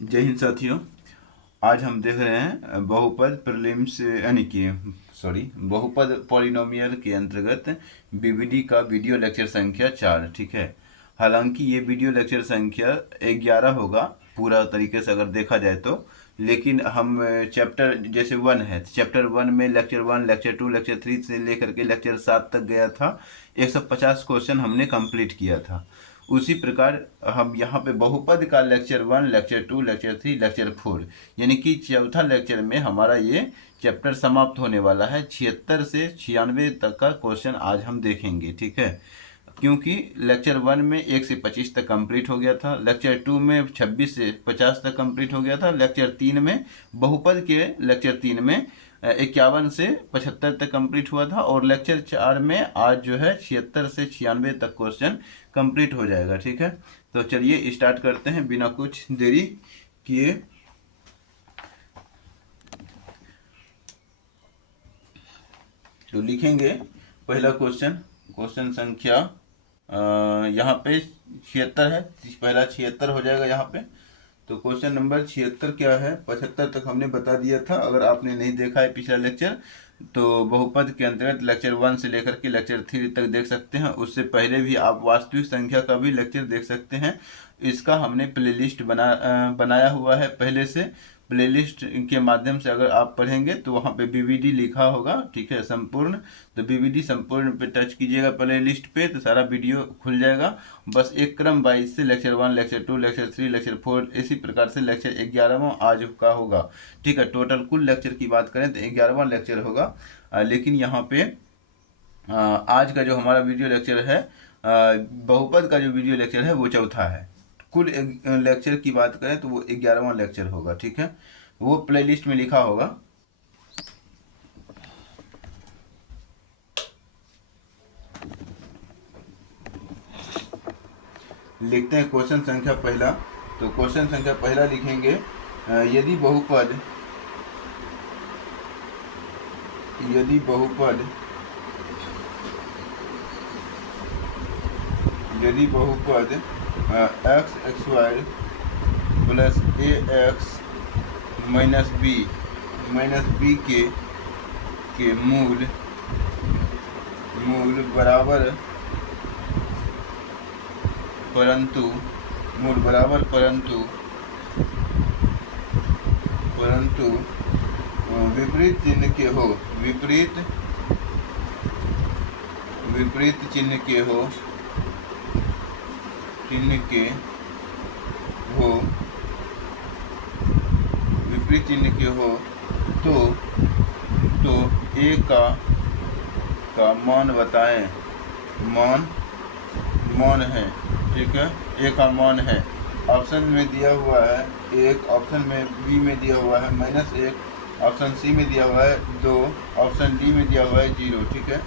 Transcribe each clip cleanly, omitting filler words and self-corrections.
जय हिंद साथियों। आज हम देख रहे हैं बहुपद प्रीलिम्स यानी कि बहुपद पॉलिनोमियल के अंतर्गत बीवीडी का वीडियो लेक्चर संख्या 4। ठीक है, हालांकि ये वीडियो लेक्चर संख्या 11 होगा पूरा तरीके से अगर देखा जाए तो, लेकिन हम चैप्टर जैसे 1 है, चैप्टर 1 में लेक्चर 1, लेक्चर 2, लेक्चर 3 से लेकर के लेक्चर 7 तक गया था। 150 क्वेश्चन हमने कंप्लीट किया था। उसी प्रकार हम यहाँ पे बहुपद का लेक्चर 1, लेक्चर 2, लेक्चर 3, लेक्चर 4 यानी कि चौथा लेक्चर में हमारा ये चैप्टर समाप्त होने वाला है। 76 से 96 तक का क्वेश्चन आज हम देखेंगे। ठीक है, क्योंकि लेक्चर 1 में 1 से 25 तक कंप्लीट हो गया था, लेक्चर 2 में 26 से 50 तक कंप्लीट हो गया था, लेक्चर 3 में बहुपद के लेक्चर 3 में 51 से 75 तक कंप्लीट हुआ था, और लेक्चर 4 में आज जो है 76 से 96 तक क्वेश्चन कंप्लीट हो जाएगा। ठीक है, तो चलिए स्टार्ट करते हैं बिना कुछ देरी किए। तो लिखेंगे पहला क्वेश्चन, क्वेश्चन संख्या यहाँ पे 76 है, पहला 76 हो जाएगा यहाँ पे। तो क्वेश्चन नंबर 76 क्या है, 75 तक हमने बता दिया था। अगर आपने नहीं देखा है पिछला लेक्चर तो बहुपद के अंतर्गत लेक्चर 1 से लेकर के लेक्चर 3 तक देख सकते हैं। उससे पहले भी आप वास्तविक संख्या का भी लेक्चर देख सकते हैं। इसका हमने प्लेलिस्ट बनाया हुआ है पहले से। प्लेलिस्ट के माध्यम से अगर आप पढ़ेंगे तो वहाँ पे बीवीडी लिखा होगा। ठीक है, संपूर्ण, तो बीवीडी संपूर्ण पे टच कीजिएगा प्लेलिस्ट पे तो सारा वीडियो खुल जाएगा। बस एक क्रम वाइज से लेक्चर 1, लेक्चर 2, लेक्चर 3, लेक्चर 4 इसी प्रकार से लेक्चर 11वां आज का होगा। ठीक है, टोटल कुल लेक्चर की बात करें तो 11वां लेक्चर होगा। लेकिन यहाँ पे आज का जो हमारा वीडियो लेक्चर है, बहुपद का जो वीडियो लेक्चर है वो चौथा है। कुल लेक्चर की बात करें तो वो 11वां लेक्चर होगा। ठीक है, वो प्लेलिस्ट में लिखा होगा। लिखते हैं क्वेश्चन संख्या पहला। तो क्वेश्चन संख्या पहला लिखेंगे, यदि बहुपद एक्स स्क्वायर प्लस ए एक्स माइनस बी के मूल बराबर परंतु विपरीत चिन्ह के हो, विपरीत चिन्ह के हो विपरीत चिन्ह के हो तो ए का मान बताएं। मान है। ठीक है, ए का मान है। ऑप्शन में दिया हुआ है 1, ऑप्शन में बी में दिया हुआ है -1, ऑप्शन सी में दिया हुआ है 2, ऑप्शन डी में दिया हुआ है 0। ठीक है,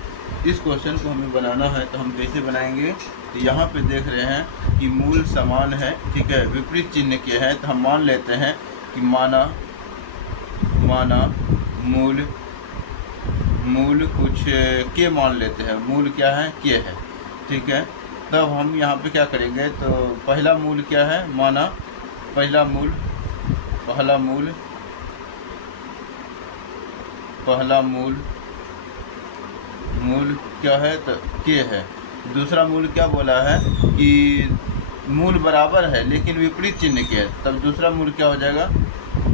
इस क्वेश्चन को हमें बनाना है तो हम कैसे बनाएंगे, तो यहाँ पे देख रहे हैं कि मूल समान है। ठीक है, विपरीत चिन्ह के हैं तो हम मान लेते हैं कि माना मूल कुछ के मान लेते हैं। मूल क्या है, के है। ठीक है, तब हम यहाँ पे क्या करेंगे, तो पहला मूल क्या है, माना पहला मूल क्या है, तो के है। दूसरा मूल क्या बोला है कि मूल बराबर है लेकिन विपरीत चिन्ह के है, तब दूसरा मूल क्या हो जाएगा,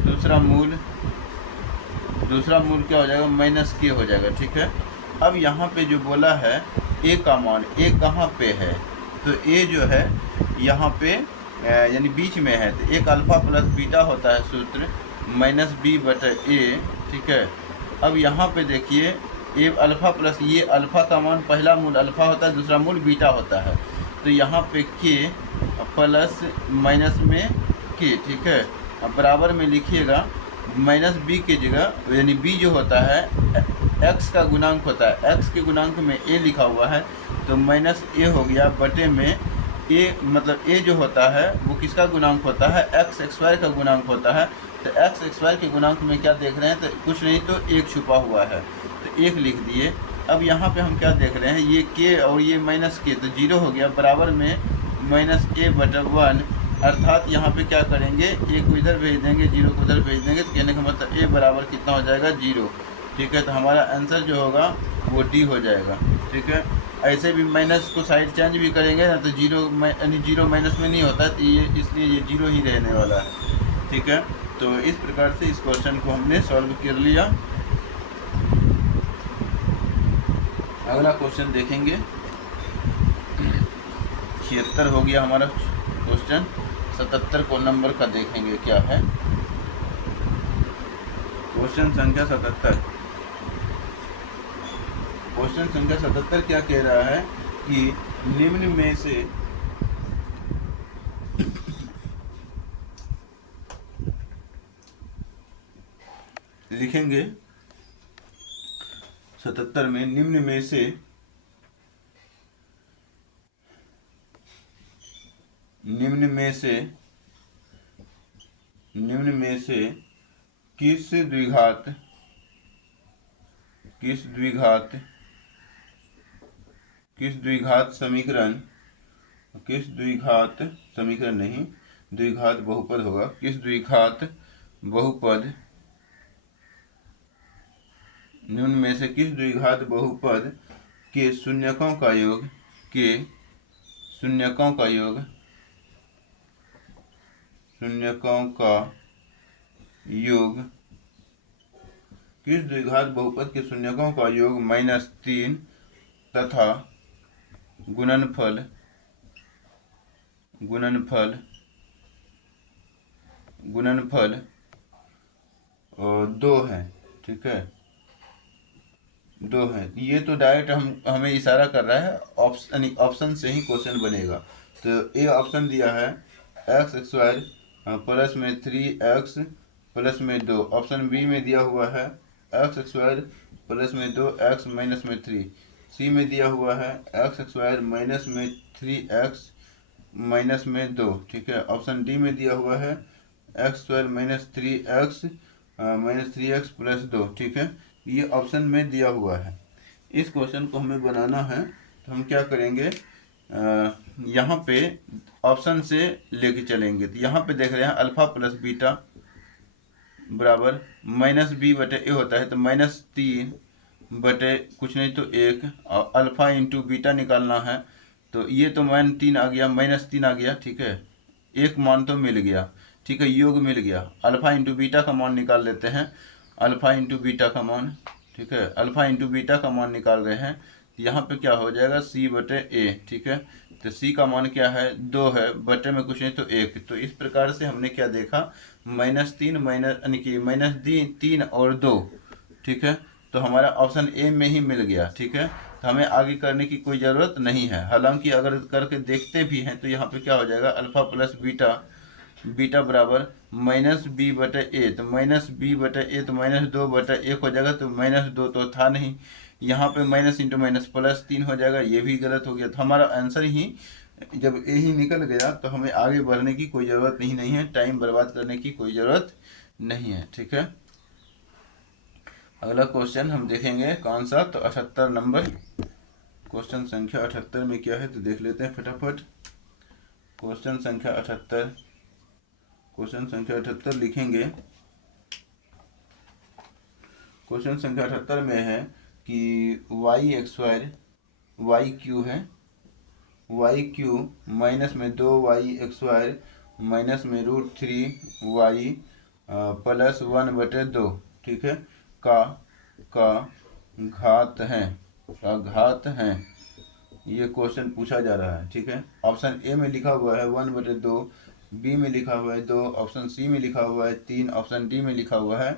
दूसरा मूल क्या हो जाएगा, माइनस के हो जाएगा। ठीक है, अब यहाँ पे जो बोला है ए का मान, ए कहाँ पे है, तो ए जो है यहाँ पे यानी बीच में है, तो एक अल्फा प्लस बीटा होता है सूत्र -b/a। ठीक है, अब यहाँ पे देखिए ए अल्फा प्लस, ये अल्फा का मान पहला मूल अल्फा होता है, दूसरा मूल बीटा होता है, तो यहाँ पे के प्लस माइनस में के। ठीक है, अब बराबर में लिखिएगा -b की जगह, यानी b जो होता है x का गुणांक होता है, x के गुणांक में a लिखा हुआ है तो -a हो गया बटे में a, मतलब a जो होता है वो किसका गुणांक होता है, एक्स स्क्वायर का गुणांक होता है। तो एक्स स्क्वायर के गुणांक में क्या देख रहे हैं, तो कुछ नहीं तो 1 छुपा हुआ है, तो 1 लिख दिए। अब यहाँ पे हम क्या देख रहे हैं, ये के और ये -k, तो 0 हो गया, बराबर में -a/1 अर्थात यहाँ पे क्या करेंगे, ए को इधर भेज देंगे, 0 को उधर भेज देंगे, तो कहने का मतलब ए बराबर कितना हो जाएगा, 0। ठीक है, तो हमारा आंसर जो होगा वो डी हो जाएगा। ठीक है, ऐसे भी माइनस को साइड चेंज भी करेंगे ना तो जीरो यानी जीरो माइनस में नहीं होता, तो ये इसलिए ये 0 ही रहने वाला है। ठीक है, तो इस प्रकार से इस क्वेश्चन को हमने सॉल्व कर लिया। अगला क्वेश्चन देखेंगे, 76 हो गया हमारा क्वेश्चन। 77 को नंबर का देखेंगे क्या है। क्वेश्चन संख्या 77। क्वेश्चन संख्या 77 क्या कह रहा है कि निम्न में से लिखेंगे 77 में निम्न में से किस द्विघात समीकरण नहीं, द्विघात बहुपद होगा। किस द्विघात बहुपद, निम्न में से किस द्विघात बहुपद के शून्यकों का योग किस द्विघात बहुपद के शून्यकों का योग -3 तथा गुणनफल 2 है। ठीक है, 2 है। ये तो डायरेक्ट हमें इशारा कर रहा है, ऑप्शन से ही क्वेश्चन बनेगा। तो ए ऑप्शन दिया है x² प्लस में 3x प्लस में 2। ऑप्शन बी में दिया हुआ है x² प्लस में 2x माइनस में 3। सी में दिया हुआ है x² माइनस में 3x माइनस में 2। ठीक है, ऑप्शन डी में दिया हुआ है x² minus 3x minus 3x plus 2। ठीक है, ये ऑप्शन में दिया हुआ है। इस क्वेश्चन को हमें बनाना है, तो हम क्या करेंगे, यहाँ पे ऑप्शन से लेके चलेंगे। तो यहाँ पे देख रहे हैं अल्फा प्लस बीटा बराबर -b बटे ए होता है, तो -3 बटे कुछ नहीं तो 1, और अल्फा इंटू बीटा निकालना है, तो ये तो -3 आ गया, -3 आ गया। ठीक है, एक मान तो मिल गया। ठीक है, योग मिल गया। अल्फा इंटू बीटा का मान निकाल लेते हैं, अल्फा इंटू बीटा का मान। ठीक है, अल्फा इंटू बीटा का मान निकाल रहे हैं, यहाँ पे क्या हो जाएगा, c बटे a। ठीक है, तो c का मान क्या है, 2 है, बटे में कुछ नहीं तो 1। तो इस प्रकार से हमने क्या देखा, -3 यानी कि -3 और 2। ठीक है, तो हमारा ऑप्शन ए में ही मिल गया। ठीक है, तो हमें आगे करने की कोई ज़रूरत नहीं है। हालांकि अगर करके देखते भी हैं तो यहाँ पे क्या हो जाएगा, अल्फा प्लस बीटा बराबर -b बटे ए। तो -b बटे ए तो -2 बटे 1 हो जाएगा, तो -2 तो था नहीं, यहाँ पे माइनस इंटू माइनस प्लस 3 हो जाएगा, ये भी गलत हो गया। तो हमारा आंसर ही जब ए ही निकल गया तो हमें आगे बढ़ने की कोई ज़रूरत नहीं है, टाइम बर्बाद करने की कोई ज़रूरत नहीं है। ठीक है, अगला क्वेश्चन हम देखेंगे कौन सा, तो 78 नंबर। क्वेश्चन संख्या 78 में क्या है तो देख लेते हैं फटाफट। क्वेश्चन संख्या 78 लिखेंगे। क्वेश्चन संख्या 78 में है कि y² y³ है, y³ माइनस में 2y² माइनस में √3y प्लस 1 बटे 2। ठीक है, का घात है, ये क्वेश्चन पूछा जा रहा है। ठीक है, ऑप्शन ए में लिखा हुआ है 1 बटे 2, बी में लिखा हुआ है 2, ऑप्शन सी में लिखा हुआ है 3, ऑप्शन डी में लिखा हुआ है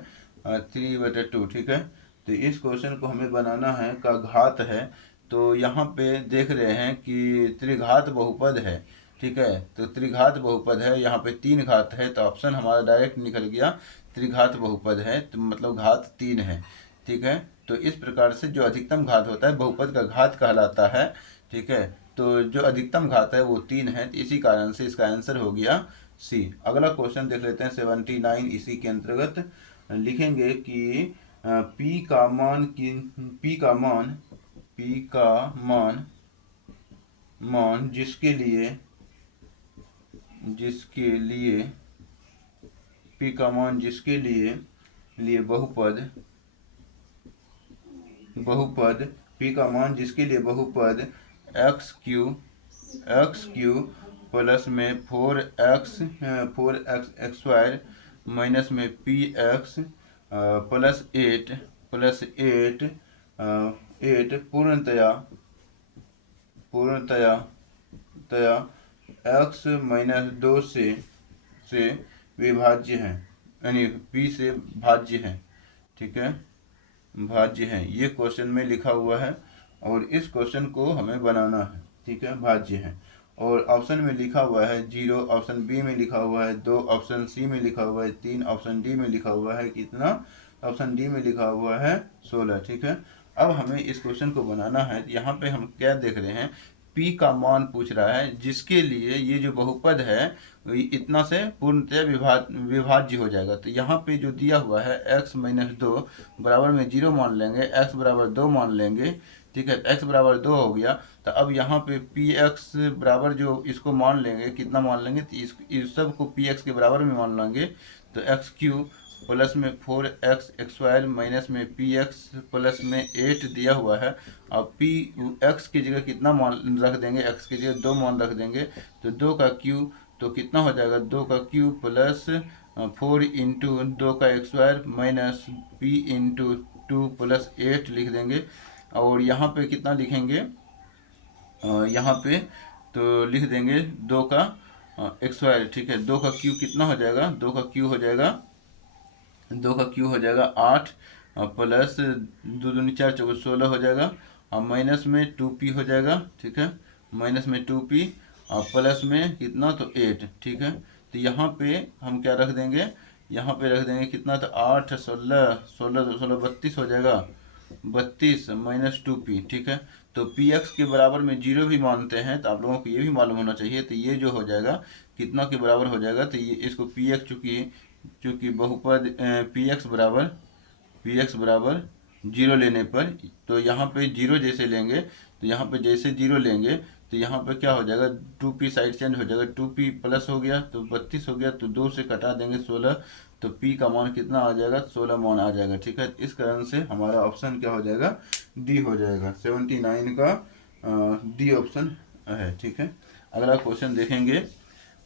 3 बटे 2। ठीक है, तो इस क्वेश्चन को हमें बनाना है, का घात है। तो यहाँ पे देख रहे हैं कि त्रिघात बहुपद है। ठीक है, तो त्रिघात बहुपद है, यहाँ पे 3 घात है, तो ऑप्शन हमारा डायरेक्ट निकल गया, त्रिघात बहुपद है, तो मतलब घात 3 है। ठीक है, तो इस प्रकार से जो अधिकतम घात होता है बहुपद का घात कहलाता है। ठीक है, तो जो अधिकतम घात है वो 3 है, तो इसी कारण से इसका आंसर हो गया सी। अगला क्वेश्चन देख लेते हैं 79। इसी के अंतर्गत लिखेंगे कि P का मान जिसके लिए जिसके लिए p का मान जिसके लिए बहुपद p का मान जिसके लिए बहुपद एक्स क्यू प्लस में 4x स्क्वायर माइनस में px प्लस 8 पूर्णतया x माइनस 2 से विभाज्य है, यानी p से भाज्य है। ठीक है, भाज्य है, ये क्वेश्चन में लिखा हुआ है और इस क्वेश्चन को हमें बनाना है। ठीक है, भाज्य है और ऑप्शन में लिखा हुआ है 0, ऑप्शन बी में लिखा हुआ है 2, ऑप्शन सी में लिखा हुआ है 3, ऑप्शन डी में लिखा हुआ है कितना, ऑप्शन डी में लिखा हुआ है 16। ठीक है, अब हमें इस क्वेश्चन को बनाना है। यहाँ पे हम क्या देख रहे हैं, p का मान पूछ रहा है जिसके लिए ये जो बहुपद है इतना से पूर्णतया विभाज्य हो जाएगा। तो यहाँ पे जो दिया हुआ है x माइनस 2 बराबर में 0 मान लेंगे, x बराबर 2 मान लेंगे। ठीक है, x बराबर 2 हो गया। तो अब यहाँ पे px बराबर जो इसको मान लेंगे, कितना मान लेंगे, तो इस सब को px के बराबर में मान लेंगे। तो एक्स क्यू प्लस में 4x स्क्वायर माइनस में px प्लस में 8 दिया हुआ है। अब x की जगह कितना मान रख देंगे, x की जगह 2 मान रख देंगे। तो 2 का क्यू तो कितना हो जाएगा, 2 का क्यू प्लस 4 इंटू 2 का square minus p into 2 plus 8 लिख देंगे। और यहाँ पे कितना लिखेंगे, यहाँ पे तो लिख देंगे 2 का स्क्वायर। ठीक है, 2 का क्यू कितना हो जाएगा, 2 का क्यू हो जाएगा 8 प्लस 2 दूनी 4 चौके 16 हो जाएगा और माइनस में 2p हो जाएगा। ठीक है, माइनस में 2p और प्लस में कितना, तो 8। ठीक है, तो यहाँ पे हम क्या रख देंगे, यहाँ पे रख देंगे कितना, तो 8 16 32 हो जाएगा, 32 माइनस 2p। ठीक है, तो px के बराबर में 0 भी मानते हैं, तो आप लोगों को ये भी मालूम होना चाहिए। तो ये जो हो जाएगा कितना के बराबर हो जाएगा, तो ये इसको px चूँकि बहुपद px बराबर 0 लेने पर, तो यहाँ पे 0 जैसे लेंगे, तो यहाँ पे जैसे 0 लेंगे तो यहाँ पे क्या हो जाएगा, 2p साइड चेंज हो जाएगा, 2p प्लस हो गया तो 32 हो गया, तो 2 से कटा देंगे 16, तो p का मान कितना आ जाएगा, 16 मान आ जाएगा। ठीक है, इस कारण से हमारा ऑप्शन क्या हो जाएगा, डी हो जाएगा। 79 का डी ऑप्शन है। ठीक है, अगला क्वेश्चन देखेंगे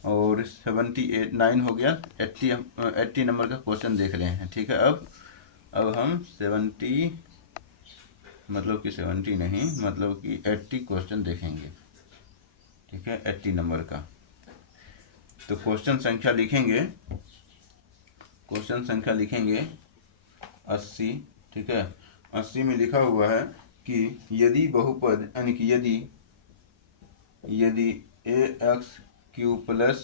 और 79 हो गया, 80 नंबर का क्वेश्चन देख रहे हैं। ठीक है, अब हम 70 मतलब कि 70 नहीं, मतलब कि 80 क्वेश्चन देखेंगे। ठीक है, 80 नंबर का तो क्वेश्चन संख्या लिखेंगे 80। ठीक है, 80 में लिखा हुआ है कि यदि बहुपद, यानी कि यदि ax cube plus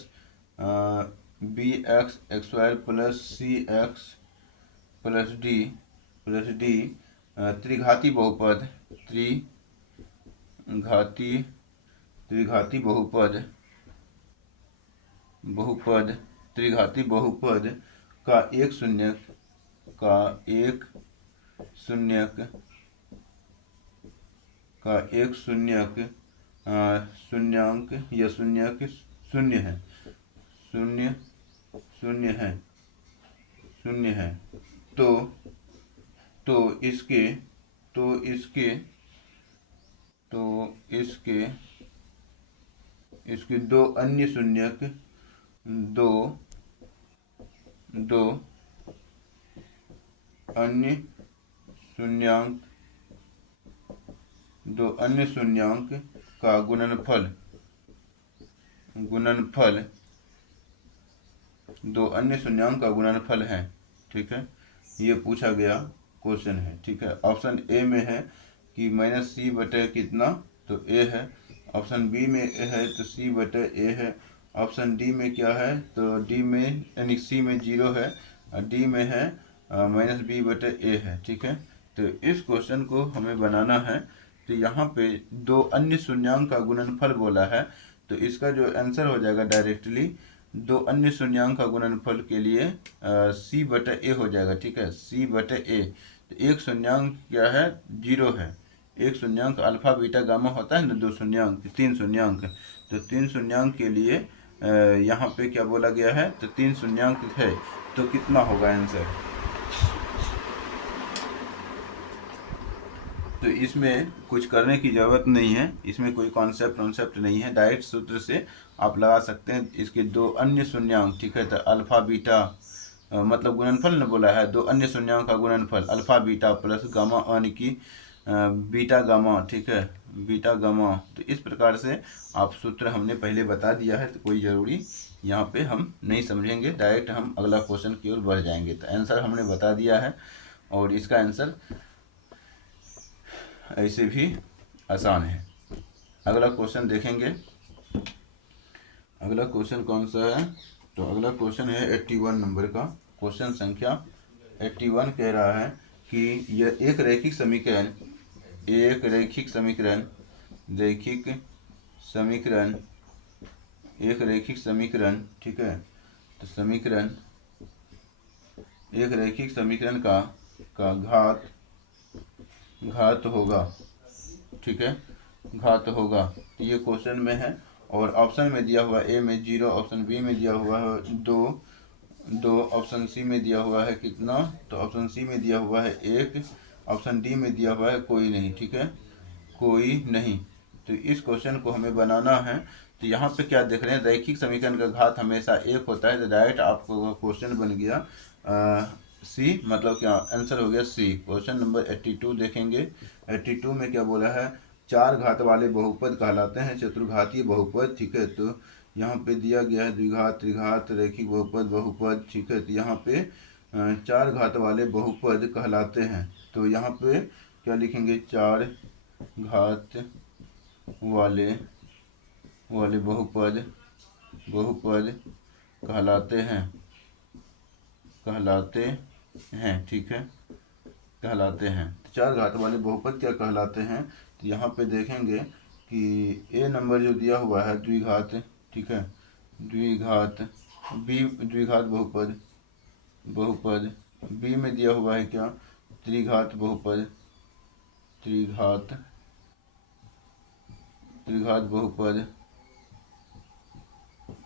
bx square plus cx plus D त्रिघाती बहुपद त्रिघाती बहुपद का एक शून्यक शून्यांक या शून्यक शून्य है तो इसके दो अन्य शून्यक दो अन्य शून्यांक का गुणनफल दो अन्य शून्यांक का गुणनफल है। ठीक है, ये पूछा गया क्वेश्चन है। ठीक है, ऑप्शन ए में है कि माइनस सी बटे कितना, तो ए है। ऑप्शन बी में है तो सी बटे ए है। ऑप्शन डी में क्या है, तो डी में यानी सी में 0 है और डी में है माइनस बी बटे ए है। ठीक है, तो इस क्वेश्चन को हमें बनाना है। तो यहाँ पे दो अन्य शून्यांक का गुणनफल बोला है, तो इसका जो आंसर हो जाएगा डायरेक्टली दो अन्य शून्यांक का गुणनफल के लिए सी बटे ए हो जाएगा। ठीक है, सी बटे ए। तो एक शून्यांक क्या है, 0 है। एक शून्यांक अल्फा बीटा गामा होता है ना, 2 शून्यांक 3 शून्यांक, तो 3 शून्यांक के लिए यहाँ पे क्या बोला गया है, तो 3 शून्यांक है, तो कितना होगा आंसर। तो इसमें कुछ करने की ज़रूरत नहीं है, इसमें कोई कॉन्सेप्ट नहीं है, डायरेक्ट सूत्र से आप लगा सकते हैं। इसके 2 अन्य शून्यांक, ठीक है, तो अल्फा बीटा मतलब गुणनफल ने बोला है, 2 अन्य शून्यांक का गुणनफल अल्फा बीटा प्लस गामा यानी कि बीटा गामा, ठीक है, बीटा गामा। तो इस प्रकार से आप सूत्र हमने पहले बता दिया है, तो कोई ज़रूरी यहाँ पे हम नहीं समझेंगे, डायरेक्ट हम अगला क्वेश्चन की ओर बढ़ जाएंगे। तो आंसर हमने बता दिया है और इसका आंसर ऐसे भी आसान है। अगला क्वेश्चन देखेंगे। अगला क्वेश्चन कौन सा है, तो अगला क्वेश्चन है 81 नंबर का। क्वेश्चन संख्या 81 कह रहा है कि यह एक रैखिक समीकरण ठीक है, तो समीकरण एक रैखिक समीकरण का घात होगा, ठीक है, घात होगा। तो ये क्वेश्चन में है और ऑप्शन में दिया हुआ ए में 0, ऑप्शन बी में दिया हुआ है 2, ऑप्शन सी में दिया हुआ है कितना, तो ऑप्शन सी में दिया हुआ है 1, ऑप्शन डी में दिया हुआ है कोई नहीं, ठीक है, कोई नहीं। तो इस क्वेश्चन को हमें बनाना है। तो यहाँ पे क्या देख रहे हैं, रैखिक समीकरण का घात हमेशा 1 होता है, तो डायरेक्ट आपको क्वेश्चन बन गया सी, मतलब क्या आंसर हो गया सी। क्वेश्चन नंबर 82 देखेंगे। 82 में क्या बोला है, 4 घात वाले बहुपद कहलाते हैं चतुर्घातीय बहुपद, ठीक है। तो यहाँ पे दिया गया है द्विघात, त्रिघात, रैखिक बहुपद, ठीक है। तो यहाँ पे 4 घात वाले बहुपद कहलाते हैं। तो यहाँ पे क्या लिखेंगे, 4 घात वाले बहुपद कहलाते हैं, ठीक है, कहलाते हैं। तो 4 घात वाले बहुपद क्या कहलाते हैं, तो यहाँ पे देखेंगे कि ए नंबर जो दिया हुआ है द्विघात, ठीक है, द्विघात, बी द्विघात बहुपद, बी में दिया हुआ है क्या, त्रिघात बहुपद, त्रिघात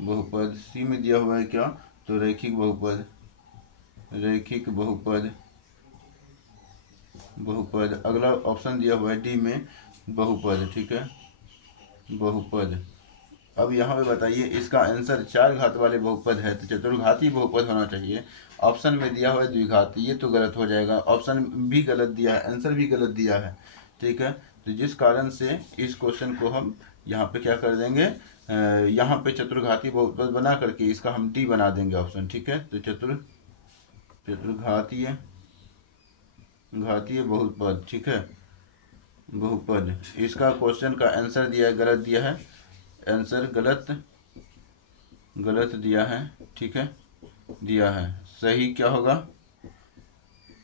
बहुपद, सी में दिया हुआ है क्या, तो रैखिक बहुपद, अगला ऑप्शन दिया हुआ है डी में बहुपद, ठीक है, बहुपद। अब यहाँ पे बताइए इसका आंसर 4 घात वाले बहुपद है, तो चतुर्घाती बहुपद होना चाहिए। ऑप्शन में दिया हुआ है द्विघात, ये तो गलत हो जाएगा, ऑप्शन भी गलत दिया है, आंसर भी गलत दिया है, ठीक है। तो जिस कारण से इस क्वेश्चन को हम यहाँ पे क्या कर देंगे, यहाँ पे चतुर्घाती बहुपद बना करके इसका हम डी बना देंगे ऑप्शन, ठीक है। तो चतुर्घातीय बहुपद, ठीक है, बहुपद, इसका क्वेश्चन का आंसर दिया है, गलत दिया है, आंसर गलत दिया है, ठीक है, दिया है। सही क्या होगा,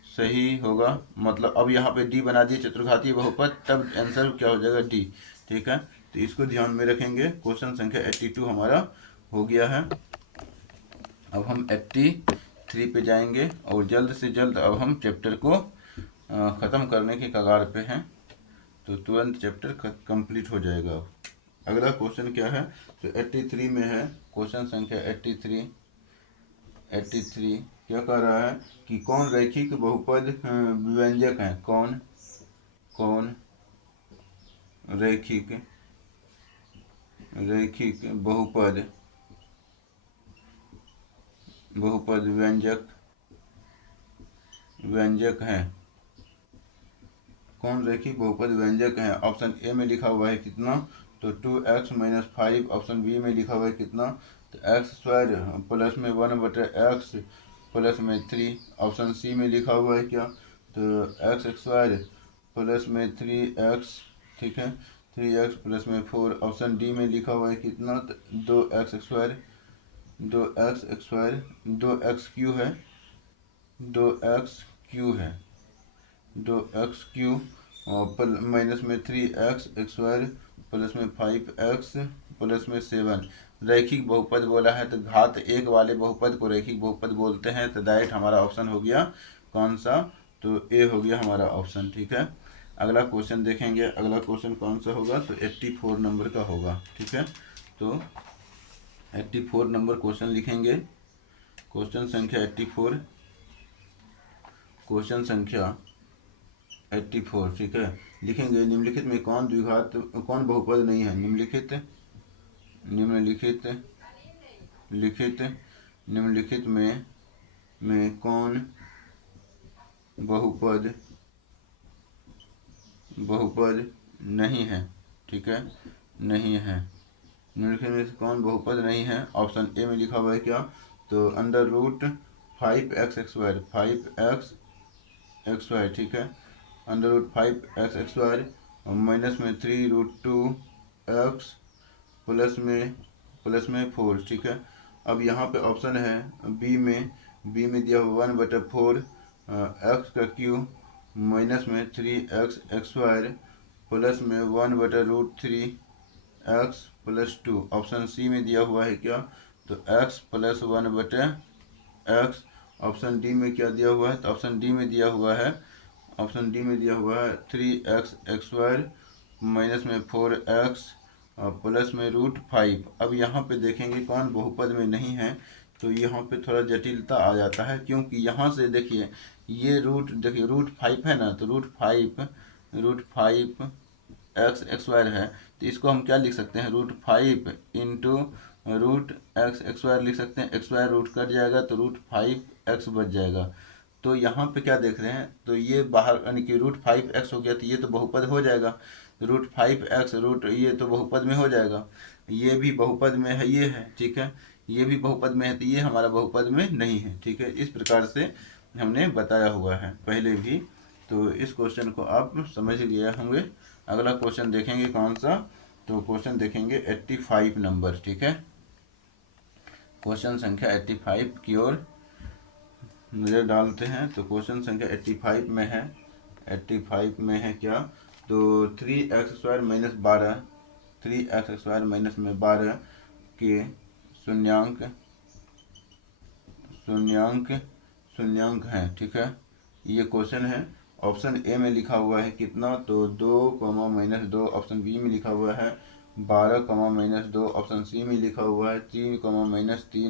सही होगा, मतलब अब यहाँ पे डी बना दिए चतुर्घातीय बहुपद, तब आंसर क्या हो जाएगा, डी, ठीक है। तो इसको ध्यान में रखेंगे। क्वेश्चन संख्या 82 हमारा हो गया है। अब हम 83 पे जाएंगे और जल्द से जल्द अब हम चैप्टर को ख़त्म करने के कगार पे हैं, तो तुरंत चैप्टर कंप्लीट हो जाएगा। अगला क्वेश्चन क्या है, तो 83 में है, क्वेश्चन संख्या 83 क्या कह रहा है कि कौन रैखिक बहुपद विभेदक है, कौन रैखिक बहुपद व्यंजक है, कौन रैखिक बहुपद व्यंजक है। ऑप्शन ए में लिखा हुआ है कितना, तो 2x - 5, ऑप्शन बी में लिखा हुआ है कितना, तो x² प्लस में 1/x प्लस में 3, ऑप्शन सी में लिखा हुआ है क्या, तो x² प्लस में 3x, ठीक है, 3x प्लस में 4, ऑप्शन डी में लिखा हुआ है कितना, तो 2x² 2x³ है, 2x³ माइनस में 3x² प्लस में 5x प्लस में 7। रैखिक बहुपद बोला है तो घात 1 वाले बहुपद को रैखिक बहुपद बोलते हैं। तो डायरेक्ट हमारा ऑप्शन हो गया कौन सा, तो ए हो गया हमारा ऑप्शन, ठीक है। अगला क्वेश्चन देखेंगे। अगला क्वेश्चन कौन सा होगा, तो 84 नंबर का होगा, ठीक है। तो 84 नंबर क्वेश्चन लिखेंगे। क्वेश्चन संख्या 84, क्वेश्चन संख्या 84, ठीक है। लिखेंगे निम्नलिखित में कौन द्विघात कौन बहुपद नहीं है। निम्नलिखित निम्नलिखित में कौन बहुपद नहीं है, ठीक है, नहीं है। निम्नलिखित में से कौन बहुपद नहीं है। ऑप्शन ए में लिखा हुआ है क्या, तो अंडर रूट 5x² 5x² ठीक है, अंडर रूट 5x² और माइनस में 3√2x प्लस में 4, ठीक है। अब यहाँ पे ऑप्शन है बी में दिया हुआ 1/4 एक्स का क्यूब माइनस में 3x² प्लस में 1/√3 x प्लस 2। ऑप्शन सी में दिया हुआ है क्या, तो x plus 1/x। Option D में क्या दिया हुआ है, तो ऑप्शन डी में दिया हुआ है 3x² माइनस में 4x प्लस में √5। अब यहाँ पे देखेंगे कौन बहुपद में नहीं है, तो यहाँ पे थोड़ा जटिलता आ जाता है, क्योंकि यहाँ से देखिए ये देखिए √5 है ना, तो √5 x² है, तो इसको हम क्या लिख सकते हैं, √5 इंटू √x² लिख सकते हैं। x² रूट कट जाएगा तो √5x बच जाएगा। तो यहाँ पे क्या देख रहे हैं, तो ये बाहर यानी कि √5x हो गया, तो ये तो बहुपद हो जाएगा। √5x ये तो बहुपद में हो जाएगा, ये भी बहुपद में है, ये है, ठीक है, ये भी बहुपद में है, तो ये हमारा बहुपद में नहीं है, ठीक है। इस प्रकार से हमने बताया हुआ है पहले भी, तो इस क्वेश्चन को आप समझ लिए होंगे। अगला क्वेश्चन देखेंगे कौन सा, तो क्वेश्चन देखेंगे 85 नंबर, ठीक है। क्वेश्चन संख्या 85 की ओर नजर डालते हैं। तो क्वेश्चन संख्या 85 में है, 85 में है क्या, तो 3x² माइनस 12 3x² माइनस में 12 के शून्यांक हैं, ठीक है। ये क्वेश्चन है। ऑप्शन ए में लिखा हुआ है कितना, तो 2, ऑप्शन बी में लिखा हुआ है 12, ऑप्शन सी में लिखा हुआ है 3,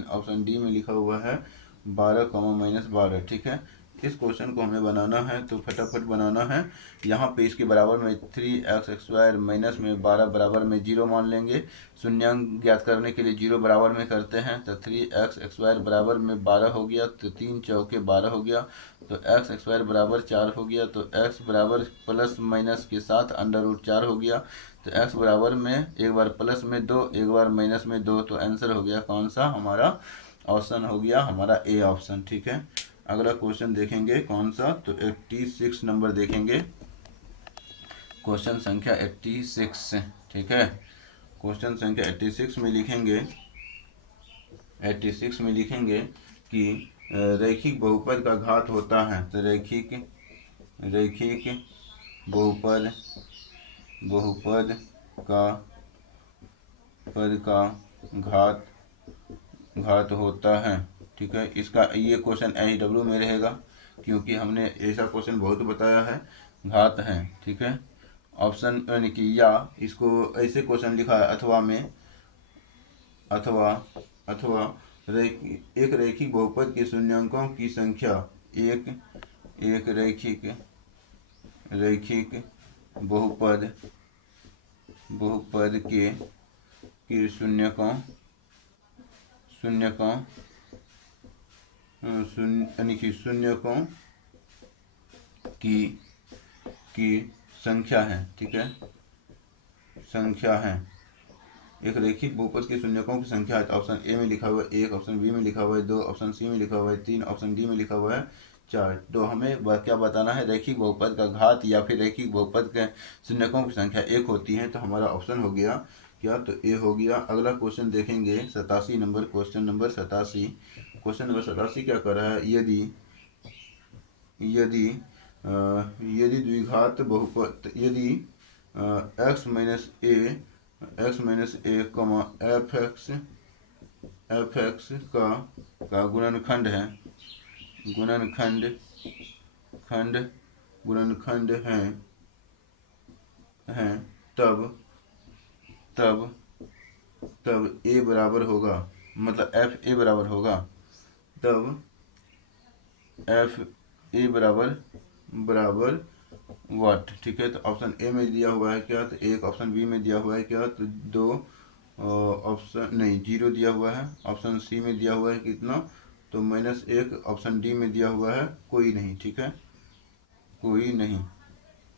ऑप्शन डी में लिखा हुआ है 12, ठीक है। इस क्वेश्चन को हमें बनाना है, तो फटाफट बनाना है। यहाँ पे इसके बराबर में 3x² माइनस में 12 बराबर में 0 मान लेंगे। शून्यांक ज्ञात करने के लिए 0 बराबर में करते हैं, तो 3x² बराबर में 12 हो गया, तो 3 चौके 12 हो गया, तो x² बराबर 4 हो गया, तो x बराबर प्लस माइनस के साथ √4 हो गया, तो x बराबर में एक बार प्लस में 2 एक बार माइनस में 2, तो आंसर हो गया कौन सा, हमारा ऑप्शन हो गया हमारा ए ऑप्शन, ठीक है। अगला क्वेश्चन देखेंगे कौन सा, तो 86 नंबर देखेंगे। क्वेश्चन संख्या 86, ठीक है। क्वेश्चन संख्या 86 में लिखेंगे 86 में लिखेंगे कि रैखिक बहुपद का घात होता है, तो रैखिक बहुपद का घात होता है, ठीक है। इसका ये क्वेश्चन AEW में रहेगा, क्योंकि हमने ऐसा क्वेश्चन बहुत बताया है, घात है, ठीक है। ऑप्शन यानी कि या इसको ऐसे क्वेश्चन लिखा है अथवा एक रैखिक बहुपद के शून्यांकों की संख्या एक रैखिक बहुपद के शून्यकों यानी कि शून्यकों की संख्या है, ठीक है, संख्या है। एक रैखिक बहुपद के शून्यकों की संख्या है, तो ऑप्शन ए में लिखा हुआ है 1, ऑप्शन बी में लिखा हुआ है 2, ऑप्शन सी में लिखा हुआ है 3, ऑप्शन डी में लिखा हुआ है 4। तो हमें क्या बताना है, रैखिक बहुपद का घात या फिर रैखिक बहुपद के शून्यकों की संख्या 1 होती है, तो हमारा ऑप्शन हो गया क्या, तो ए हो गया। अगला क्वेश्चन देखेंगे 87 नंबर, क्वेश्चन नंबर 87 क्या कर रहा है, यदि द्विघात बहुपद यदि x माइनस ए fx का गुणनखंड है, तब तब ए बराबर होगा, मतलब एफ ए बराबर होगा, तब एफ ए बराबर वाट। ठीक है, तो ऑप्शन ए में दिया हुआ है क्या, तो एक, ऑप्शन बी में दिया हुआ है क्या, तो दो, ऑप्शन नहीं जीरो दिया हुआ है, ऑप्शन सी में दिया हुआ है कितना, तो -1, ऑप्शन डी में दिया हुआ है कोई नहीं। ठीक है, कोई नहीं।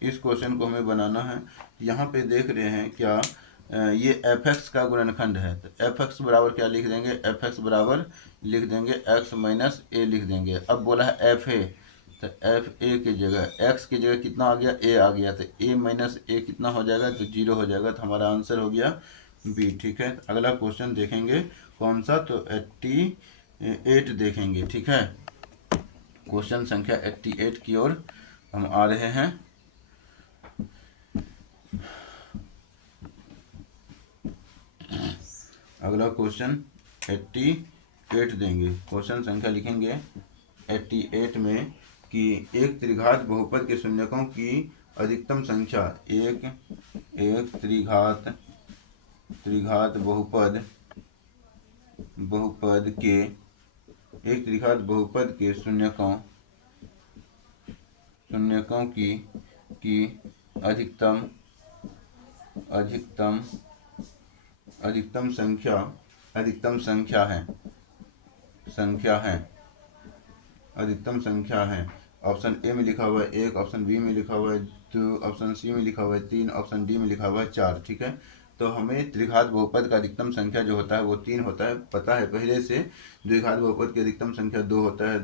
इस क्वेश्चन को हमें बनाना है। यहाँ पे देख रहे हैं क्या, ये एफ एक्स का गुणनखंड है, तो एफ एक्स बराबर क्या लिख देंगे, एफ एक्स बराबर लिख देंगे एक्स माइनस ए लिख देंगे। अब बोला है एफ ए, तो एफ ए की जगह एक्स की जगह कितना आ गया, ए आ गया, तो ए माइनस ए कितना हो जाएगा, तो जीरो हो जाएगा, तो हमारा आंसर हो गया बी। ठीक है, अगला क्वेश्चन देखेंगे कौन सा, तो 88 देखेंगे। ठीक है, क्वेश्चन संख्या 88 की ओर हम आ रहे हैं। अगला क्वेश्चन 88 देंगे, क्वेश्चन संख्या लिखेंगे 88 में कि एक त्रिघात बहुपद के शून्यकों की अधिकतम संख्या, एक त्रिघात बहुपद के शून्यकों की अधिकतम संख्या है। ऑप्शन ए में लिखा हुआ है एक, ऑप्शन बी में लिखा हुआ है दो, ऑप्शन सी में लिखा हुआ है तीन, ऑप्शन डी में लिखा हुआ है चार। ठीक है, तो हमें त्रिघात बहुपद का अधिकतम संख्या जो होता है वो 3 होता है, पता है पहले से। द्विघात बहुपद की अधिकतम संख्या 2 होता है,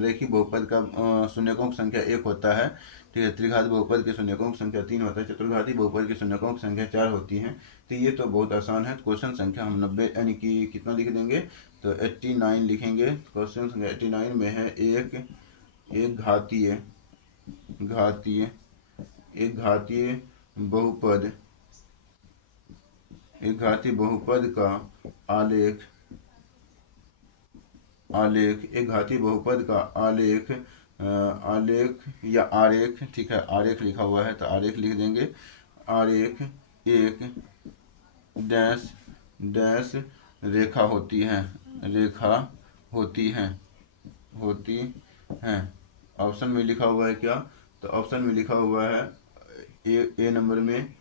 रेखीय बहुपद का शून्यकों की संख्या 1 होता है। ठीक है, त्रिघात बहुपद के शून्यकों की संख्या 3 होता है, चतुर्घाती बहुपद के शून्यकों की संख्या 4 होती है। तो ये तो बहुत आसान है। क्वेश्चन संख्या हम 90 यानी कि कितना लिख देंगे, तो 89 लिखेंगे। क्वेश्चन संख्या 89 में है एक घातीय बहुपद का आलेख, आलेख या आरेख। ठीक है, आरेख लिखा हुआ है तो आरेख लिख देंगे। आरेख एक डैश रेखा होती हैं। ऑप्शन में लिखा हुआ है क्या, तो ऑप्शन में लिखा हुआ है ए नंबर में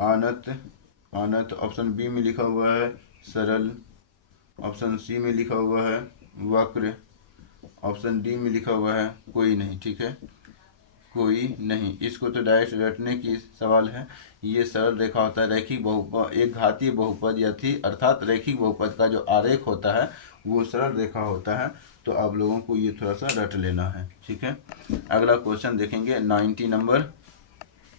आनत, ऑप्शन बी में लिखा हुआ है सरल, ऑप्शन सी में लिखा हुआ है वक्र, ऑप्शन डी में लिखा हुआ है कोई नहीं। ठीक है, कोई नहीं। इसको तो डायरेक्ट रटने की सवाल है। ये सरल रेखा होता है, रैखिक बहुपद, एक घातीय बहुपद या थी अर्थात रैखिक बहुपद का जो आरेख होता है वो सरल रेखा होता है। तो आप लोगों को ये थोड़ा सा रट लेना है। ठीक है, अगला क्वेश्चन देखेंगे 90 नंबर।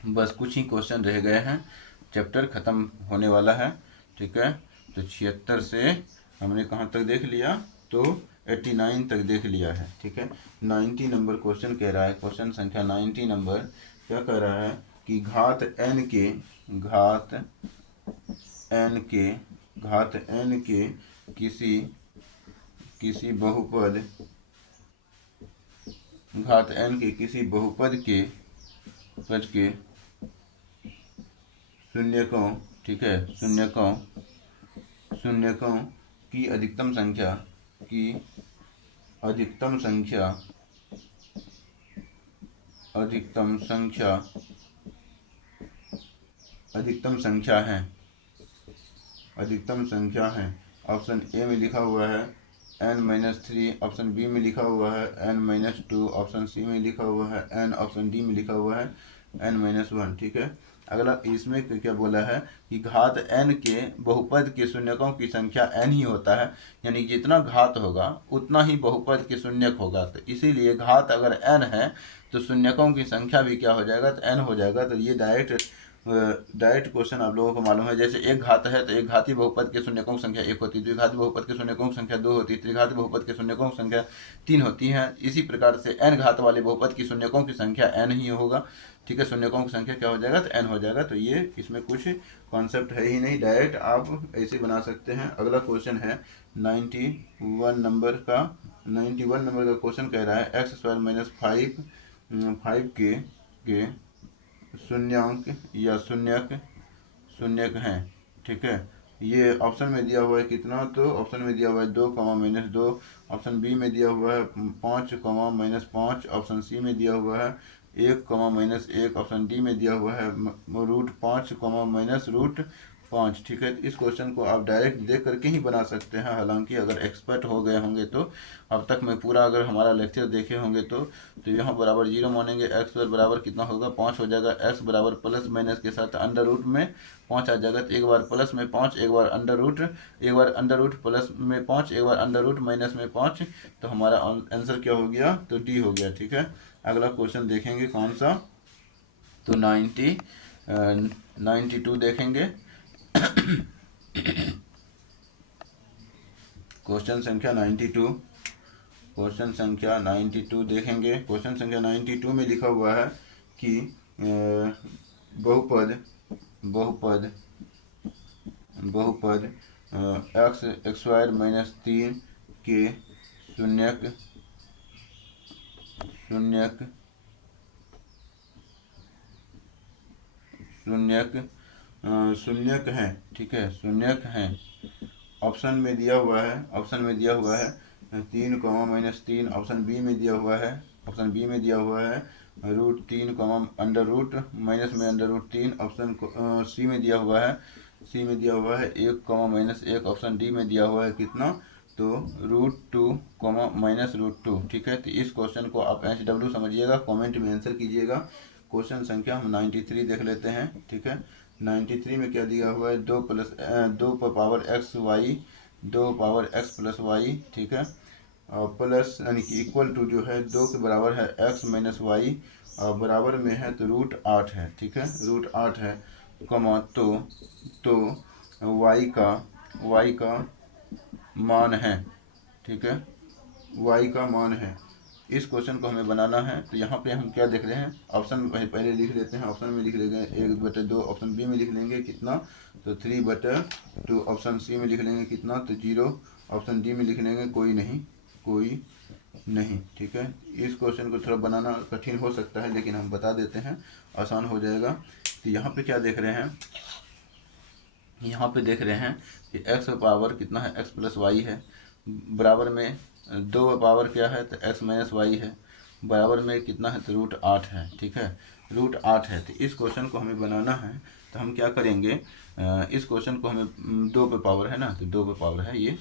बस कुछ ही क्वेश्चन रह गए हैं, चैप्टर ख़त्म होने वाला है। ठीक है, तो 76 से हमने कहाँ तक देख लिया, तो 89 तक देख लिया है। ठीक है, 90 नंबर क्वेश्चन कह रहा है, क्वेश्चन संख्या 90 नंबर क्या कह रहा है कि घात n के किसी बहुपद, घात n के किसी बहुपद के शून्यकों, ठीक है, शून्यकों की अधिकतम संख्या है। ऑप्शन ए में लिखा हुआ है n-3, ऑप्शन बी में लिखा हुआ है n-2, ऑप्शन सी में लिखा हुआ है n, ऑप्शन डी में लिखा हुआ है n-1। ठीक है, अगला इसमें क्या बोला है कि घात n के बहुपद के शून्यकों की संख्या n ही होता है, यानी जितना घात होगा उतना ही बहुपद के शून्यक होगा। तो इसीलिए घात अगर n है तो शून्यकों की संख्या भी क्या हो जाएगा, तो n हो जाएगा। तो ये डायरेक्ट क्वेश्चन आप लोगों को मालूम है। जैसे एक घात है तो एक घातीय बहुपद के शून्यकों की संख्या 1 होती है, द्विघाती बहुपद के शून्यकों की संख्या 2 होती है, त्रिघाती बहुपद के शून्यकों की संख्या 3 होती है। इसी प्रकार से n घात वाले बहुपद की शून्यकों की संख्या n ही होगा। ठीक है, शून्यकों की संख्या क्या हो जाएगा, तो n हो जाएगा। तो ये इसमें कुछ कॉन्सेप्ट है ही नहीं, डायरेक्ट आप ऐसे बना सकते हैं। अगला क्वेश्चन है 91 नंबर का क्वेश्चन कह रहा है x² - 5 के शून्यक हैं। ठीक है, ये ऑप्शन में दिया हुआ है कितना, तो ऑप्शन में दिया हुआ है 2, -2, ऑप्शन बी में दिया हुआ है 5, -5, ऑप्शन सी में दिया हुआ है 1, -1, ऑप्शन डी में दिया हुआ है √5, -√5। ठीक है, तो इस क्वेश्चन को आप डायरेक्ट देख करके ही बना सकते हैं। हालांकि अगर एक्सपर्ट हो गए होंगे तो अब तक में पूरा अगर हमारा लेक्चर देखे होंगे तो यहाँ बराबर 0 मानेंगे, एक्स बराबर कितना होगा 5 हो जाएगा, एक्स बराबर प्लस माइनस के साथ अंडर रूट में 5 आ जाएगा। तो एक बार प्लस में 5, एक बार अंडर रूट, एक बार अंडर रूट प्लस में 5, एक बार अंडर रूट माइनस में 5, तो हमारा आंसर क्या हो गया, तो डी हो गया। ठीक है, अगला क्वेश्चन देखेंगे कौन सा, तो 92 देखेंगे। क्वेश्चन संख्या 92, क्वेश्चन संख्या 92 देखेंगे। क्वेश्चन संख्या 92 में लिखा हुआ है कि बहुपद x² - 3 के शून्यक है। ठीक है, शून्यक है। ऑप्शन में दिया हुआ है 3, -3, ऑप्शन बी में दिया हुआ है √3, अंडर रूट माइनस में √3, ऑप्शन सी में दिया हुआ है 1, -1, ऑप्शन डी में दिया हुआ है कितना, तो √2, -√2। ठीक है, तो इस क्वेश्चन को आप HW समझिएगा, कमेंट में आंसर कीजिएगा। क्वेश्चन संख्या हम 93 देख लेते हैं। ठीक है, 93 में क्या दिया हुआ है, 2 पर power x y, 2 power x plus y। ठीक है, और प्लस यानी कि इक्वल टू जो है 2 के बराबर है x - y, और बराबर में है तो √8 है। ठीक है, √8 है, कमा तो y का मान है। ठीक है, y का मान है। इस क्वेश्चन को हमें बनाना है। तो यहाँ पे हम क्या देख रहे हैं, ऑप्शन पहले लिख लेते हैं। ऑप्शन में लिख लेंगे 1/2, ऑप्शन बी में लिख लेंगे कितना, तो 3/2, ऑप्शन सी में लिख लेंगे कितना, तो 0, ऑप्शन डी में लिख लेंगे कोई नहीं। ठीक है, इस क्वेश्चन को थोड़ा बनाना कठिन हो सकता है, लेकिन हम बता देते हैं, आसान हो जाएगा। तो यहाँ पे क्या देख रहे हैं, यहाँ पे देख रहे हैं कि x पावर कितना है, x प्लस वाई है, बराबर में 2 पावर क्या है, तो x माइनस वाई है, बराबर में कितना है, तो √8 है। ठीक है, √8 है। तो इस क्वेश्चन को हमें बनाना है, तो हम क्या करेंगे, इस क्वेश्चन को हमें 2 पे पावर है ना, तो 2 पे पावर है ये।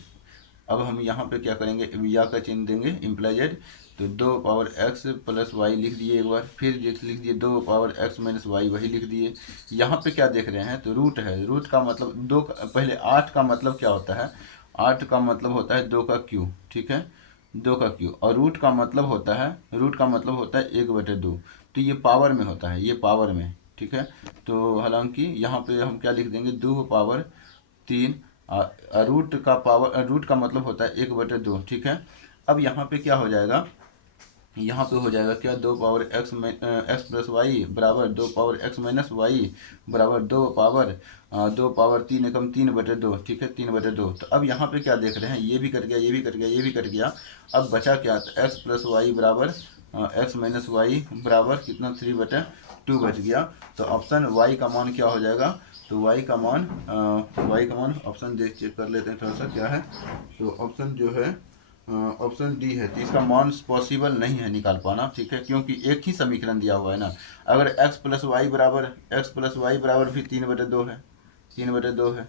अब हम यहाँ पे क्या करेंगे, या का चिन्ह देंगे, इम्प्लाइजेड, तो 2 पावर x प्लस वाई लिख दिए एक बार, फिर लिख दिए 2 पावर x माइनस वाई, वही लिख दिए। यहाँ पे क्या देख रहे हैं, तो रूट है, रूट का मतलब पहले 8 का मतलब क्या होता है, 8 का मतलब होता है 2 का क्यूब। ठीक है, 2 का क्यूब, और रूट का मतलब होता है 1/2। तो ये पावर में होता है, ये पावर में। ठीक है, तो हालांकि यहाँ पे हम क्या लिख देंगे, 2 पावर 3, रूट का मतलब होता है 1/2। ठीक है, अब यहाँ पे क्या हो जाएगा, यहाँ पे हो जाएगा क्या, 2 पावर x प्लस वाई बराबर 2 पावर x माइनस वाई बराबर 2 पावर 3 एकम 3/2। ठीक है, 3/2। तो अब यहाँ पे क्या देख रहे हैं, ये भी कट गया, ये भी कट गया, ये भी कट गया। अब बचा क्या, तो x प्लस वाई बराबर x माइनस वाई बराबर कितना, 3/2 बच गया। तो ऑप्शन y का मान क्या हो जाएगा, तो y का मान ऑप्शन चेक कर लेते हैं थोड़ा सा क्या है। तो ऑप्शन जो है ऑप्शन डी है। तो इसका मान पॉसिबल नहीं है निकाल पाना। ठीक है, क्योंकि एक ही समीकरण दिया हुआ है ना। अगर x प्लस वाई बराबर भी 3/2 है, 3/2 है,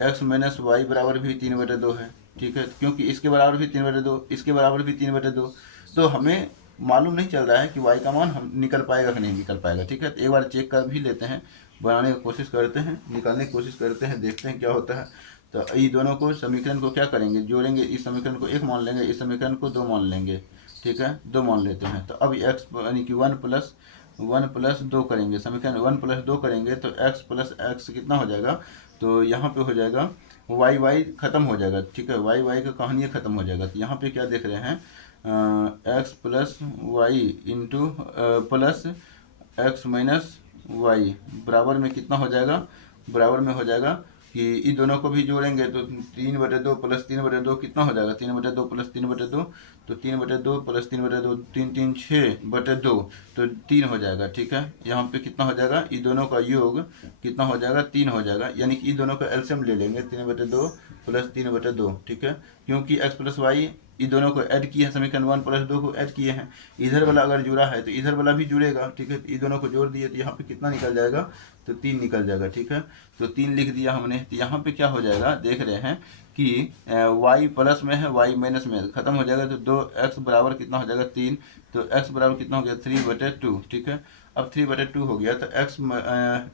x माइनस वाई बराबर भी 3/2 है। ठीक है, क्योंकि इसके बराबर भी 3/2, इसके बराबर भी 3/2, तो हमें मालूम नहीं चल रहा है कि y का मान हम निकल पाएगा कि नहीं निकल पाएगा। ठीक है, तो एक बार चेक कर भी लेते हैं, बनाने की कोशिश करते हैं, निकालने की कोशिश करते हैं, देखते हैं क्या होता है। तो ये दोनों को समीकरण को क्या करेंगे, जोड़ेंगे। इस समीकरण को 1 मान लेंगे, इस समीकरण को 2 मान लेंगे। ठीक है, 2 मान लेते हैं। तो अब x यानी कि 1 प्लस 2 करेंगे, समीकरण 1 प्लस 2 करेंगे तो x प्लस x कितना हो जाएगा, तो यहाँ पे हो जाएगा y खत्म हो जाएगा। ठीक है, y का कहानी खत्म हो जाएगा। तो यहाँ पे क्या देख रहे हैं, x plus y into plus x minus y बराबर में कितना हो जाएगा, बराबर में हो जाएगा कि इन दोनों को भी जोड़ेंगे तो 3/2 प्लस 3/2 कितना हो जाएगा, 3/2 प्लस 3/2 तो 3/2 प्लस 3/2 3 6/2 तो 3 हो जाएगा। ठीक है, यहाँ पे कितना हो जाएगा, इन दोनों का योग कितना हो जाएगा, 3 हो जाएगा, यानी कि इन दोनों का एलसीएम ले लेंगे 3/2 प्लस 3/2। ठीक है, क्योंकि x प्लस वाई इन दोनों को ऐड किए हैं, समीकरण 1 प्लस 2 को ऐड किए हैं, इधर वाला अगर जुड़ा है तो इधर वाला भी जुड़ेगा। ठीक है, इन दोनों को जोड़ दिए तो यहाँ पे कितना निकल जाएगा, तो 3 निकल जाएगा। ठीक है, तो 3 लिख दिया हमने। तो यहाँ पे क्या हो जाएगा, देख रहे हैं कि y प्लस में है, y माइनस में खत्म हो जाएगा, तो 2x बराबर कितना हो जाएगा 3, तो x बराबर कितना हो गया 3/2। ठीक है, अब 3/2 हो गया तो x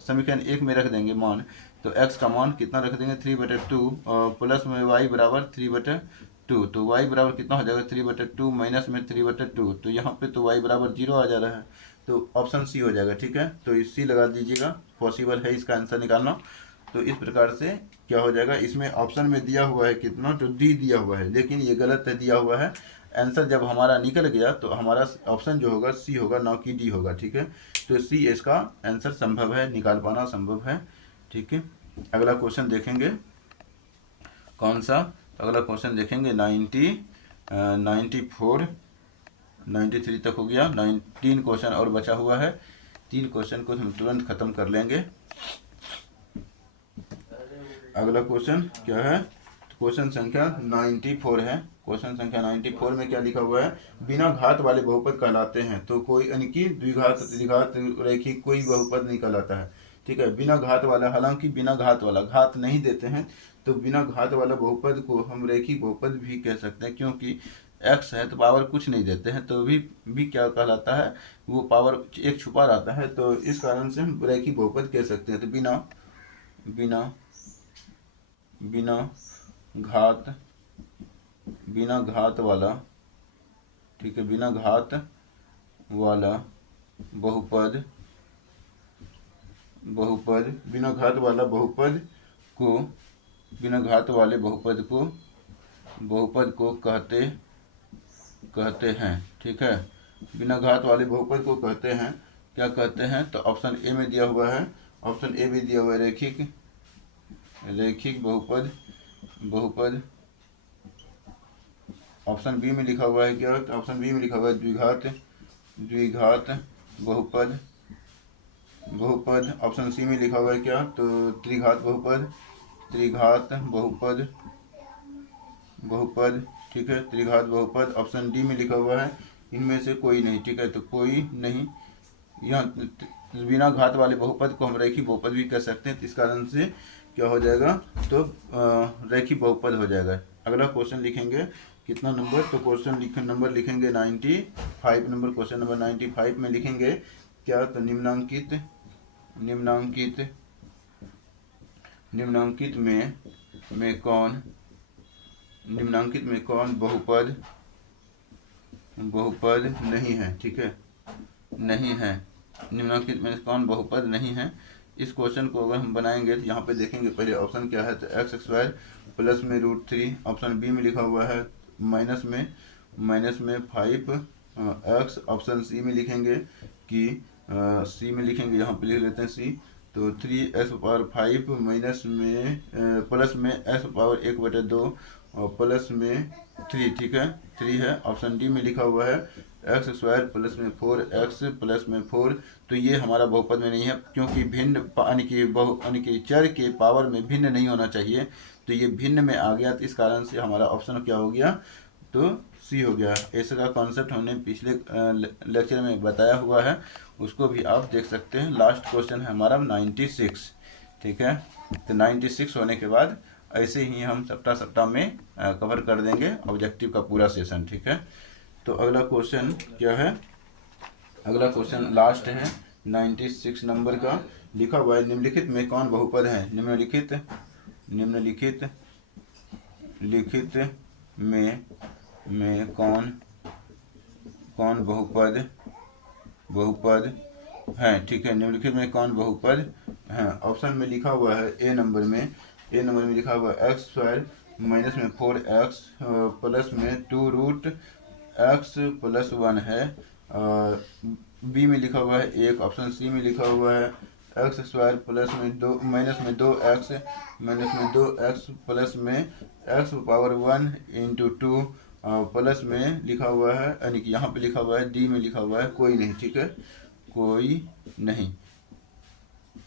समीकरण 1 में रख देंगे मान, तो x का मान कितना रख देंगे 3/2 प्लस में y बराबर 3/2, तो y बराबर कितना हो जाएगा 3/2 माइनस में 3/2, तो यहाँ पे तो y बराबर 0 आ जा रहा है, तो ऑप्शन सी हो जाएगा। ठीक है, तो इसी लगा दीजिएगा, पॉसिबल है इसका आंसर निकालना। तो इस प्रकार से क्या हो जाएगा, इसमें ऑप्शन में दिया हुआ है कितना, तो डी दिया हुआ है, लेकिन ये गलत है, दिया हुआ है आंसर जब हमारा निकल गया तो हमारा ऑप्शन जो होगा सी होगा, ना कि डी होगा। ठीक है, तो सी इसका आंसर संभव है, निकाल पाना संभव है। ठीक है, अगला क्वेश्चन देखेंगे कौन सा, अगला क्वेश्चन देखेंगे 94 93 तक हो गया, 19 क्वेश्चन और बचा हुआ है, 3 क्वेश्चन को हम तुरंत खत्म कर लेंगे। अगला क्वेश्चन क्या है, क्वेश्चन संख्या 94 है। क्वेश्चन संख्या 94 में क्या लिखा हुआ है, बिना घात वाले बहुपद कहलाते हैं, तो कोई यानी कि द्विघात त्रिघात रैखिक कोई बहुपद नहीं कहलाता है। ठीक है, बिना घात वाला, हालांकि बिना घात वाला, घात नहीं देते हैं तो बिना घात वाला बहुपद को हम रैखिक बहुपद भी कह सकते हैं, क्योंकि x है तो पावर कुछ नहीं देते हैं, तो भी क्या कहलाता है, वो पावर एक छुपा रहता है, तो इस कारण से हम रैखिक बहुपद कह सकते हैं। तो बिना घात वाला, ठीक है, बिना घात वाला बहुपद बिना घात वाला बहुपद को, बिना घात वाले बहुपद को कहते हैं। ठीक है, बिना घात वाले बहुपद को कहते हैं, क्या कहते हैं, तो ऑप्शन ए में दिया हुआ है, ऑप्शन ए भी दिया हुआ है रैखिक बहुपद। ऑप्शन बी में लिखा हुआ है क्या, तो ऑप्शन बी में लिखा हुआ है द्विघात बहुपद। ऑप्शन सी में लिखा हुआ है क्या, तो त्रिघात बहुपद। ठीक है, त्रिघात बहुपद। ऑप्शन डी में लिखा हुआ है इनमें से कोई नहीं। ठीक है, तो कोई नहीं, यहाँ बिना घात वाले बहुपद को हम रैखिक बहुपद भी कह सकते हैं, तो इस कारण से क्या हो जाएगा, तो रैखिक बहुपद हो जाएगा। अगला क्वेश्चन लिखेंगे कितना नंबर, तो क्वेश्चन नंबर लिखेंगे 95 नंबर, क्वेश्चन नंबर 95 में लिखेंगे क्या, तो निम्नांकित में कौन बहुपद नहीं है। ठीक है, नहीं है, निम्नांकित में कौन बहुपद नहीं है। इस क्वेश्चन को अगर हम बनाएंगे तो यहाँ पे देखेंगे पहले ऑप्शन क्या है, तो x² प्लस में √3। ऑप्शन बी में लिखा हुआ है माइनस में 5x। ऑप्शन सी में लिखेंगे कि यहाँ पे लिख लेते हैं सी, तो 3x⁵ माइनस में प्लस में x/1/2 और प्लस में 3। ठीक है, 3 है। ऑप्शन डी में लिखा हुआ है x² प्लस में 4x प्लस में 4, तो ये हमारा बहुपद में नहीं है, क्योंकि भिन्न यानी कि चर के पावर में भिन्न नहीं होना चाहिए, तो ये भिन्न में आ गया, तो इस कारण से हमारा ऑप्शन क्या हो गया, तो सी हो गया। ऐसे का कॉन्सेप्ट हमने पिछले लेक्चर में बताया हुआ है, उसको भी आप देख सकते हैं। लास्ट क्वेश्चन है हमारा 96। ठीक है, तो 96 होने के बाद ऐसे ही हम सप्ताह में कवर कर देंगे ऑब्जेक्टिव का पूरा सेशन। ठीक है, तो अगला क्वेश्चन क्या है, अगला क्वेश्चन लास्ट है 96 नंबर का, लिखा हुआ है निम्नलिखित में कौन बहुपद है। निम्नलिखित में कौन बहुपद है। ठीक है, निम्नलिखित में कौन बहुपद है। ऑप्शन में लिखा हुआ है ए नंबर में लिखा हुआ है x² माइनस में 4x प्लस में 2√x प्लस 1 है। बी में लिखा हुआ है 1। ऑप्शन सी में लिखा हुआ है एक्स स्क्वायर प्लस में 2 माइनस में 2x माइनस में 2x प्लस में x पावर 1 इंटू 2 प्लस में लिखा हुआ है, यानी कि यहाँ पे लिखा हुआ है डी में लिखा हुआ है कोई नहीं, ठीक है, कोई नहीं,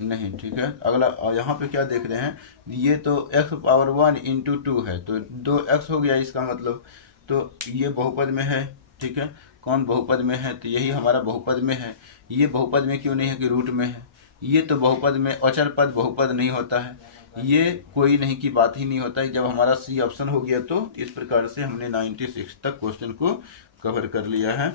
नहीं, ठीक है। अगला यहाँ पे क्या देख रहे हैं, ये तो x पावर 1 इंटू 2 है, तो 2x हो गया इसका मतलब, तो ये बहुपद में है, ठीक है। कौन बहुपद में है, तो यही हमारा बहुपद में है। ये बहुपद में क्यों नहीं है कि रूट में है, ये तो बहुपद में अचर पद बहुपद नहीं होता है, ये कोई नहीं की बात ही नहीं होता है। जब हमारा सी ऑप्शन हो गया तो इस प्रकार से हमने 96 तक क्वेश्चन को कवर कर लिया है,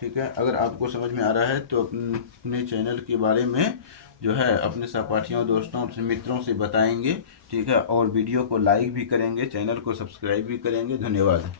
ठीक है। अगर आपको समझ में आ रहा है तो अपने चैनल के बारे में जो है अपने सहपाठियों, दोस्तों, अपने मित्रों से बताएंगे, ठीक है, और वीडियो को लाइक भी करेंगे, चैनल को सब्सक्राइब भी करेंगे। धन्यवाद।